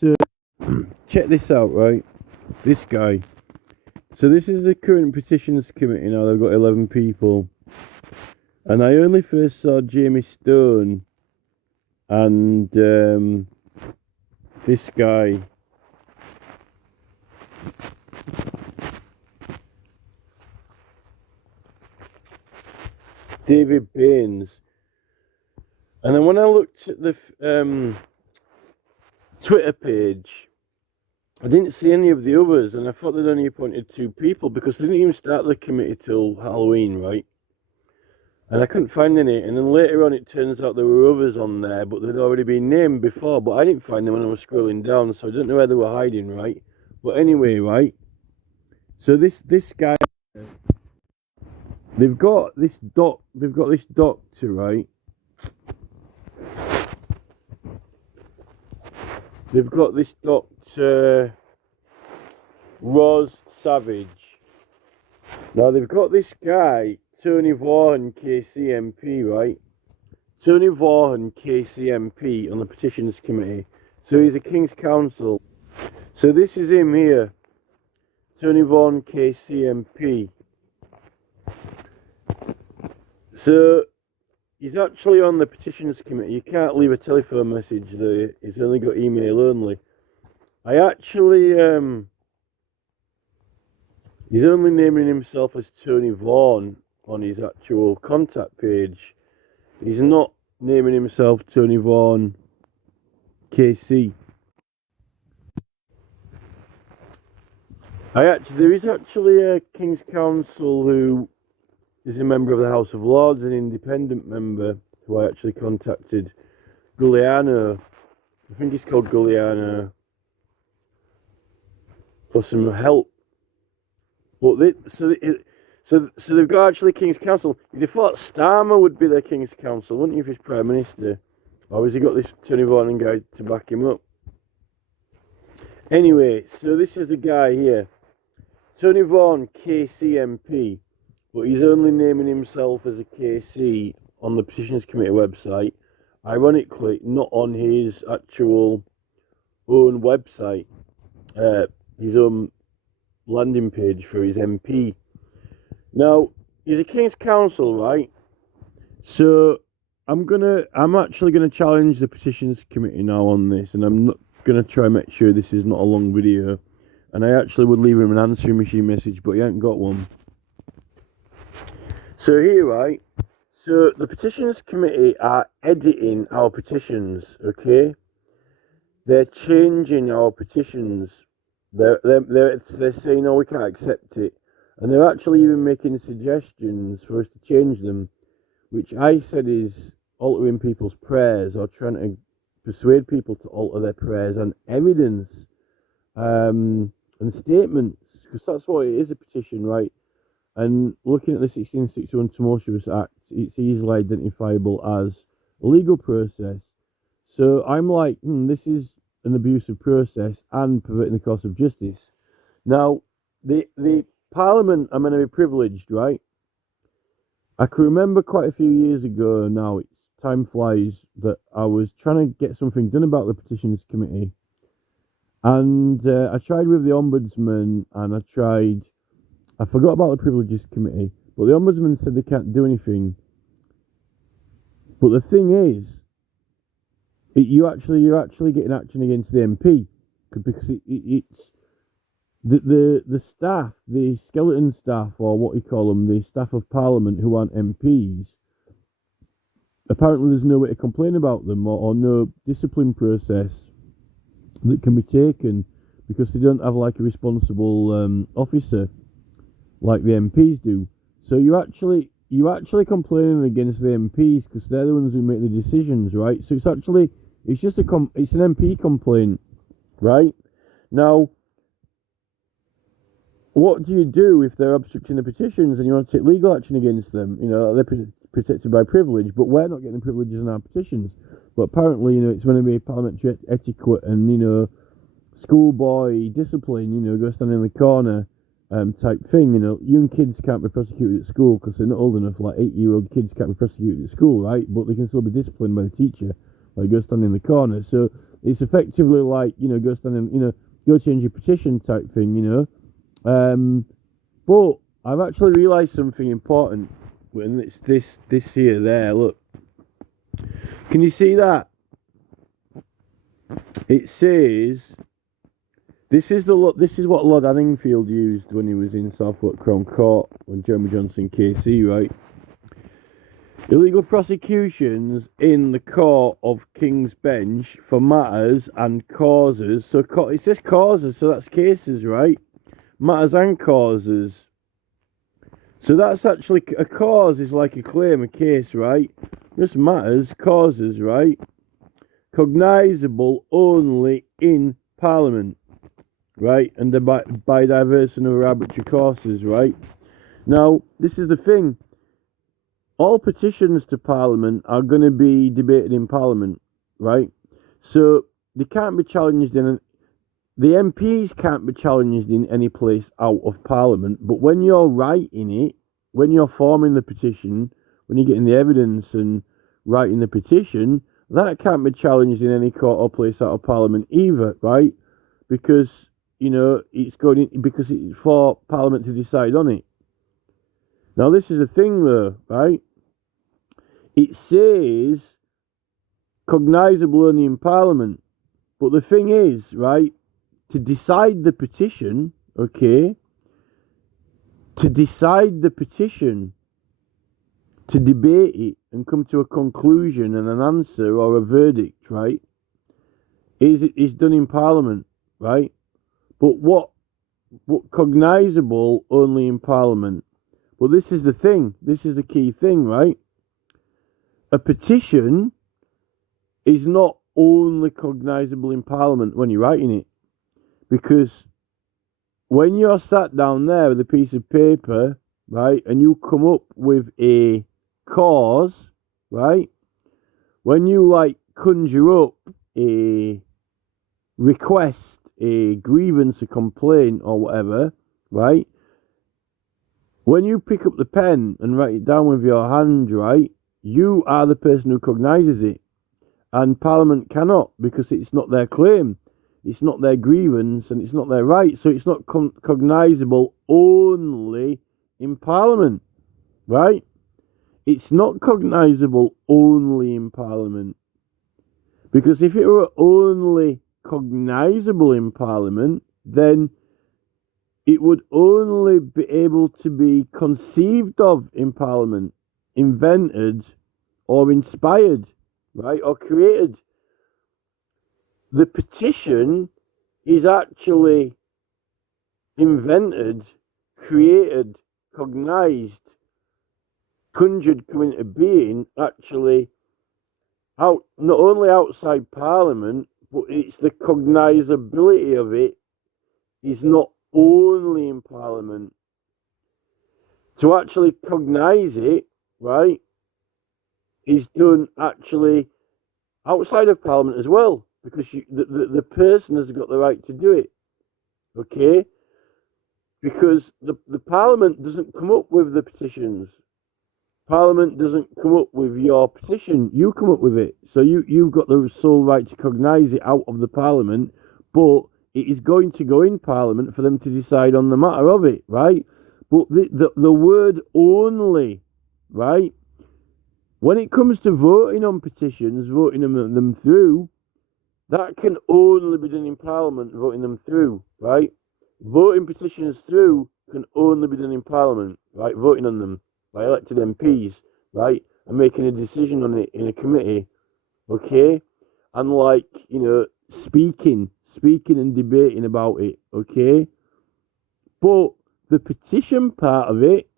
So, check this out, right? This guy. So this is the current Petitions Committee now. They've got 11 people. And I only first saw Jamie Stone and this guy. David Baines. And then when I looked at the Twitter page, I didn't see any of the others, and I thought they'd only appointed 2 people because they didn't even start the committee till Halloween, right? And I couldn't find any, and then later on it turns out there were others on there, but they'd already been named before, but I didn't find them when I was scrolling down, so I don't know where they were hiding, right? But anyway, right? So this guy, they've got this doctor, right? They've got this Dr. Ros Savage. Now they've got this guy, Tony Vaughan KC MP, right? Tony Vaughan KC MP on the Petitions Committee. So he's a King's Counsel. So this is him here. Tony Vaughan KC MP. So he's actually on the Petitions Committee. You can't leave a telephone message there. He's only got email only. I actually, he's only naming himself as Tony Vaughan on his actual contact page. He's not naming himself Tony Vaughan KC. There is actually a King's Counsel who is a member of the House of Lords, an independent member, who I actually contacted, Giuliano. I think he's called Giuliano, for some help. But so they've got actually King's Counsel. You'd have thought Starmer would be their King's Counsel, wouldn't you, if he's Prime Minister? Or has he got this Tony Vaughan guy to back him up? Anyway, so this is the guy here. Tony Vaughan KC MP. But he's only naming himself as a KC on the Petitions Committee website. Ironically, not on his actual own website, his own landing page for his MP. Now, he's a King's Counsel, right? So I'm actually gonna challenge the Petitions Committee now on this, and I'm not gonna try and make sure this is not a long video. And I actually would leave him an answering machine message, but he ain't got one. So here, right, so the Petitions Committee are editing our petitions, okay? They're changing our petitions. They're saying, no, we can't accept it. And they're actually even making suggestions for us to change them, which I said is altering people's prayers or trying to persuade people to alter their prayers on evidence and statements, because that's what it is, a petition, right? And looking at the 1661 Tumultuous Act, it's easily identifiable as a legal process. So I'm like, this is an abusive process and perverting the course of justice. Now, the Parliament are meant to be privileged, right? I can remember quite a few years ago now, time flies, that I was trying to get something done about the Petitions Committee. And I tried with the Ombudsman, and I forgot about the Privileges Committee, but the Ombudsman said they can't do anything. But the thing is, you're actually getting action against the MP, because it's the staff, the skeleton staff, or what you call them, the staff of Parliament who aren't MPs. Apparently, there's no way to complain about them, or no discipline process that can be taken, because they don't have like a responsible officer like the MPs do. So you actually complaining against the MPs because they're the ones who make the decisions, right? So it's an MP complaint, right? Now, what do you do if they're obstructing the petitions and you want to take legal action against them? You know, they're protected by privilege, but we're not getting privileges in our petitions. But apparently, you know, it's going to be parliamentary etiquette and, you know, schoolboy discipline, you know, go stand in the corner type thing. You know, young kids can't be prosecuted at school because they're not old enough. Like 8-year-old kids can't be prosecuted at school, right? But they can still be disciplined by the teacher. Like, go stand in the corner. So It's effectively like, go stand and, go change your petition type thing, But I've actually realised something important when it's this here, there, look. Can you see that? It says, this is what Lord Anningfield used when he was in Southwark Crown Court, when Jeremy Johnson KC, right? Illegal prosecutions in the Court of King's Bench for matters and causes. So it says causes, so that's cases, right? Matters and causes. So that's actually, a cause is like a claim, a case, right? Just matters, causes, right? Cognisable only in Parliament, right? And by diverse and other arbitrary causes, right? Now, this is the thing. All petitions to Parliament are going to be debated in Parliament, right? So they can't be challenged the MPs can't be challenged in any place out of Parliament. But when you're writing it, when you're forming the petition, when you're getting the evidence and writing the petition, that can't be challenged in any court or place out of Parliament either, right? Because because it's for Parliament to decide on it. Now this is the thing, though, right? It says cognisable only in Parliament. But the thing is, right, to decide the petition, okay, to decide the petition, to debate it and come to a conclusion and an answer or a verdict, right, is done in Parliament, right? But what cognisable only in Parliament. But this is the thing, this is the key thing, right? A petition is not only cognisable in Parliament when you're writing it. Because when you're sat down there with a piece of paper, right, and you come up with a cause, right, when you conjure up a request, a grievance, a complaint or whatever, right, when you pick up the pen and write it down with your hand, right, you are the person who cognises it. And Parliament cannot, because it's not their claim. It's not their grievance and it's not their right. So it's not cognisable only in Parliament, right? It's not cognisable only in Parliament. Because if it were only cognisable in Parliament, then it would only be able to be conceived of in Parliament, invented or inspired, right, or created. The petition is actually invented, created, cognised, conjured, come into being, actually, not only outside Parliament, but it's the cognisability of it is not only in Parliament. To actually cognise it, right, is done actually outside of Parliament as well, because the person has got the right to do it, okay? Because the Parliament doesn't come up with the petitions. Parliament doesn't come up with your petition. You come up with it. So you've got the sole right to cognise it out of the Parliament, but it is going to go in Parliament for them to decide on the matter of it, right? But the word only, right? When it comes to voting on petitions, voting them through, that can only be done in Parliament, voting them through, right? Voting petitions through can only be done in Parliament, right? Voting on them by elected MPs, right? And making a decision on it in a committee, okay? And speaking and debating about it, okay? But the petition part of it,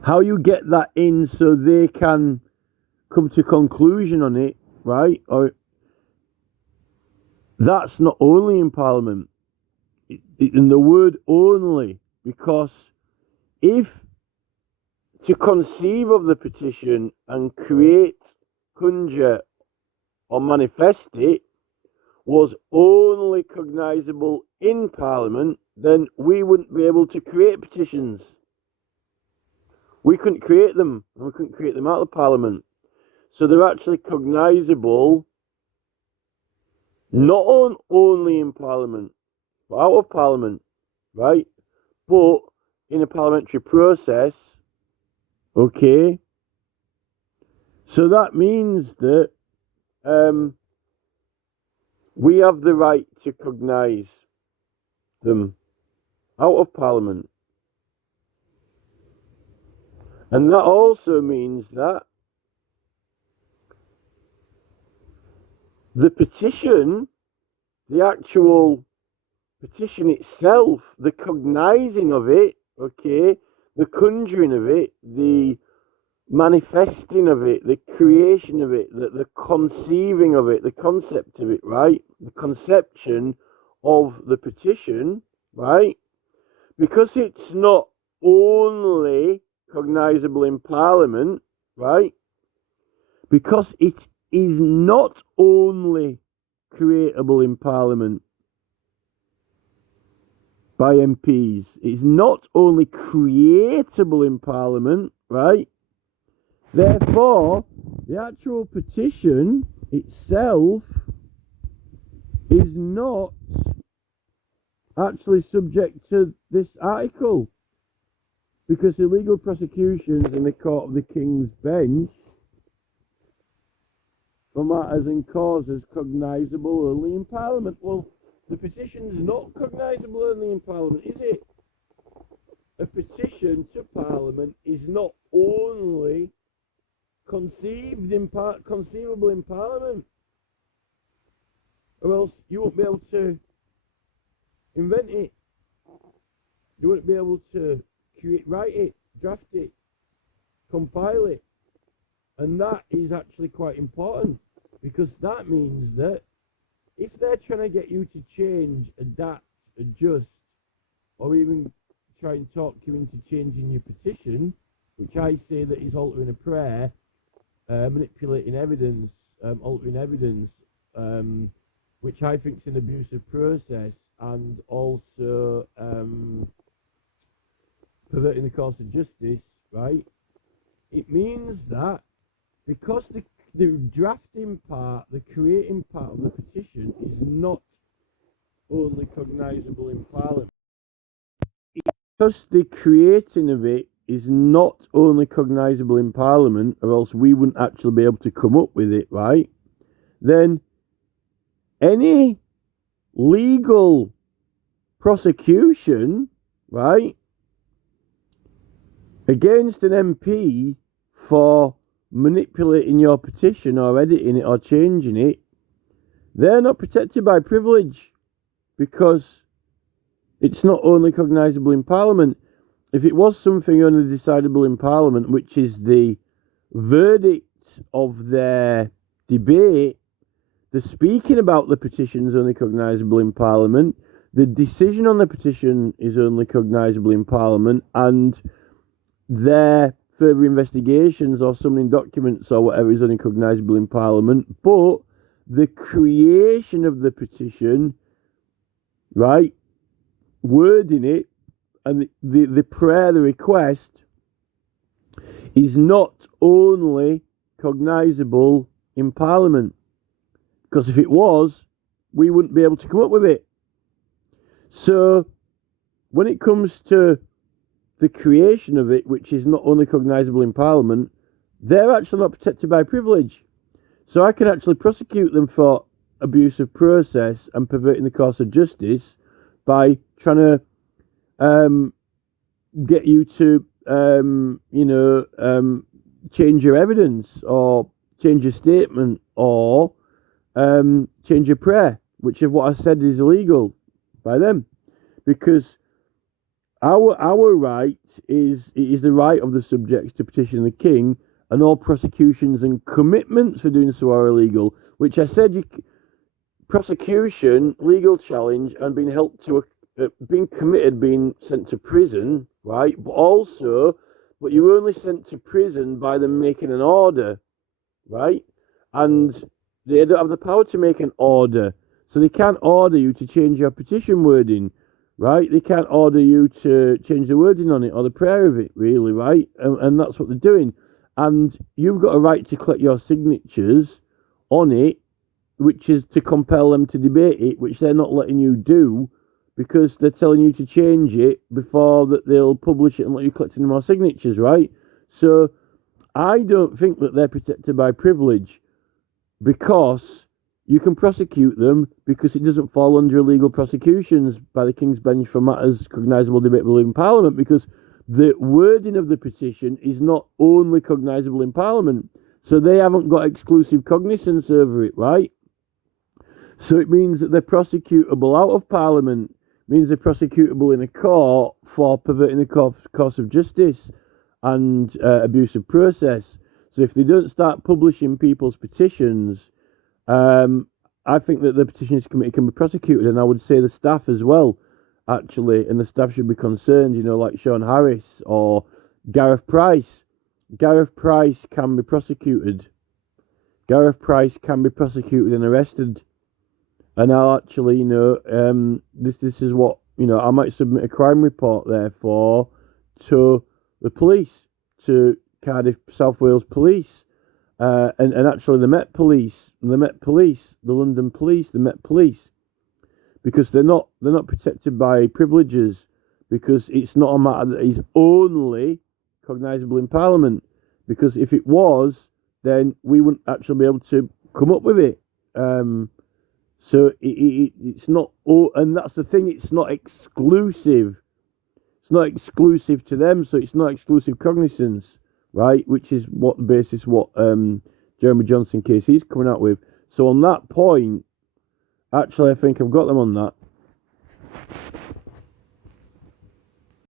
how you get that in so they can come to conclusion on it, right? Or that's not only in Parliament. In the word only, because if to conceive of the petition and create, conjure, or manifest it was only cognisable in Parliament, then we wouldn't be able to create petitions. We couldn't create them, and we couldn't create them out of Parliament. So they're actually cognisable Not only in Parliament, but out of Parliament, right? But in a parliamentary process, okay? So that means that we have the right to cognise them out of Parliament. And that also means that the petition, the actual petition itself, the cognising of it, okay, the conjuring of it, the manifesting of it, the creation of it, the conceiving of it, the concept of it, right? The conception of the petition, right? Because it's not only cognisable in Parliament, right? Because it is not only creatable in Parliament by MPs, it's not only creatable in Parliament, right? Therefore, the actual petition itself is not actually subject to this article, because illegal prosecutions in the Court of the King's Bench for matters and causes cognisable only in Parliament. Well, the petition's not cognisable only in Parliament, is it? A petition to Parliament is not only conceivable in Parliament, or else you won't be able to invent it. You won't be able to write it, draft it, compile it. And that is actually quite important, because that means that if they're trying to get you to change, adapt, adjust, or even try and talk you into changing your petition, which I say that is altering a prayer, manipulating evidence, altering evidence, which I think is an abusive process, and also perverting the course of justice, right? It means that because the drafting part, the creating part of the petition is not only cognisable in Parliament, because the creating of it is not only cognisable in Parliament, or else we wouldn't actually be able to come up with it, right? Then any legal prosecution, right, against an MP for manipulating your petition or editing it or changing it, they're not protected by privilege, because it's not only cognisable in Parliament. If it was something only decidable in Parliament, which is the verdict of their debate, the speaking about the petition is only cognisable in Parliament, the decision on the petition is only cognisable in Parliament, and their further investigations or summoning documents or whatever is only cognisable in Parliament, but the creation of the petition, right, wording it, and the prayer, the request, is not only cognisable in Parliament. Because if it was, we wouldn't be able to come up with it. So, when it comes to the creation of it, which is not only cognisable in Parliament, they're actually not protected by privilege. So I can actually prosecute them for abuse of process and perverting the course of justice by trying to get you to, change your evidence, or change your statement, or change your prayer, which is what I said is illegal by them. Because our right is the right of the subjects to petition the king, and all prosecutions and commitments for doing so are illegal. Which I said, prosecution, legal challenge, and being held to being committed, being sent to prison, right? But you're only sent to prison by them making an order, right? And they don't have the power to make an order, so they can't order you to change your petition wording, right? They can't order you to change the wording on it or the prayer of it, really, right? And that's what they're doing. And you've got a right to collect your signatures on it, which is to compel them to debate it, which they're not letting you do because they're telling you to change it before that they'll publish it and let you collect any more signatures, right? So I don't think that they're protected by privilege because you can prosecute them because it doesn't fall under illegal prosecutions by the King's Bench for matters cognisable, debatable in Parliament, because the wording of the petition is not only cognisable in Parliament. So they haven't got exclusive cognizance over it, right? So it means that they're prosecutable out of Parliament, means they're prosecutable in a court for perverting the course of justice and abuse of process. So if they don't start publishing people's petitions, I think that the Petitions Committee can be prosecuted, and I would say the staff as well, actually, and the staff should be concerned, like Sean Harris or Gareth Price. Gareth Price can be prosecuted. Gareth Price can be prosecuted and arrested. And I'll actually, this is what, I might submit a crime report, therefore, to the police, to Cardiff South Wales Police, and actually the Met Police, the London Police, the Met Police, because they're not protected by privileges, because it's not a matter that is only cognisable in Parliament, because if it was, then we wouldn't actually be able to come up with it. So it's not, and that's the thing, it's not exclusive. It's not exclusive to them, so it's not exclusive cognizance, right? Which is what the basis what Jeremy Johnson KC is coming out with. So on that point, actually, I think I've got them on that.